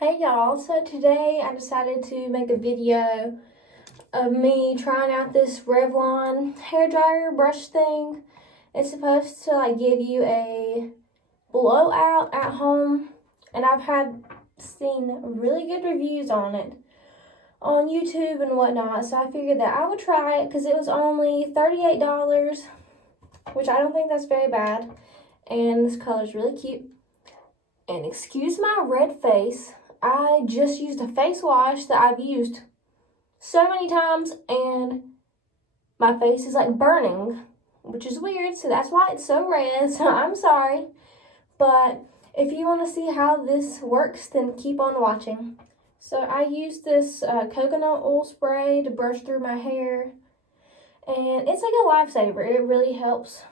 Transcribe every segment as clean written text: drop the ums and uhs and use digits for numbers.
Hey y'all, so today I decided to make a video of me trying out this Revlon hairdryer brush thing. It's supposed to give you a blowout at home, and I've seen really good reviews on it on YouTube and whatnot, so I figured that I would try it because it was only $38, which I don't think that's very bad, and this color is really cute. And excuse my red face, I just used a face wash that I've used so many times and my face is burning, which is weird, so that's why it's so red, so I'm sorry. But if you want to see how this works, then keep on watching. So I used this coconut oil spray to brush through my hair, and it's like a lifesaver. It really helps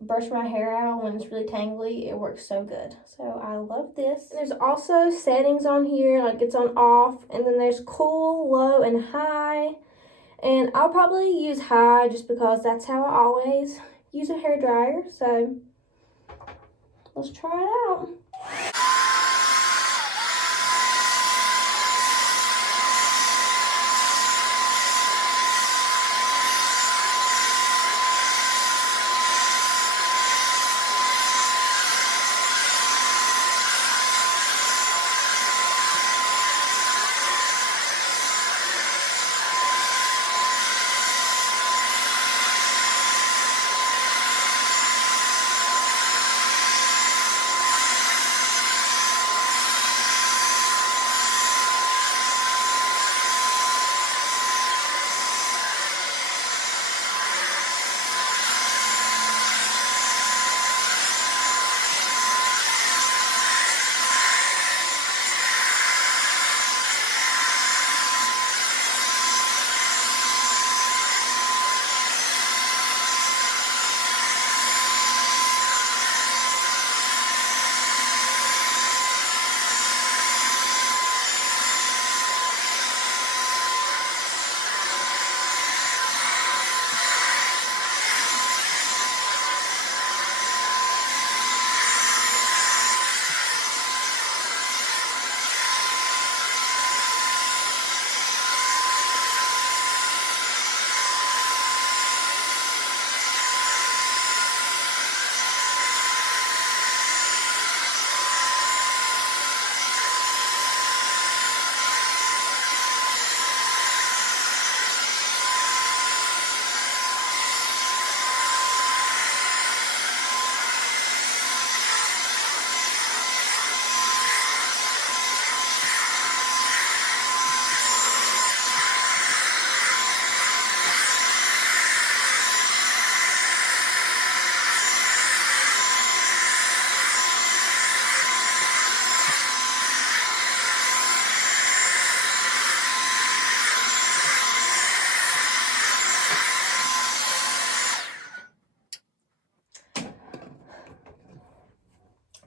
brush my hair out when it's really tangly. It works so good. So I love this. There's also settings on here, it's on off, and then there's cool, low, and high. And I'll probably use high just because that's how I always use a hairdryer. So let's try it out.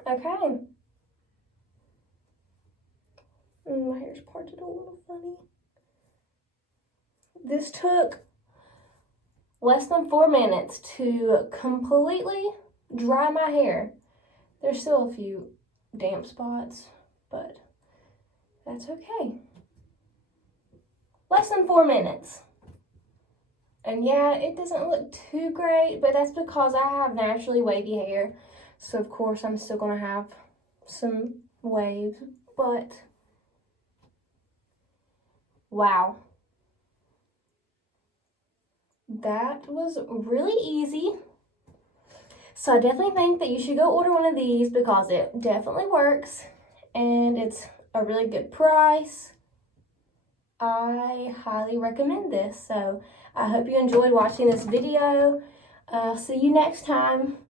Okay. My hair's parted a little funny. This took less than 4 minutes to completely dry my hair. There's still a few damp spots, but that's okay. Less than 4 minutes. And yeah, it doesn't look too great, but that's because I have naturally wavy hair. So of course I'm still gonna have some waves, but wow. That was really easy. So I definitely think that you should go order one of these because it definitely works and it's a really good price. I highly recommend this. So I hope you enjoyed watching this video. See you next time.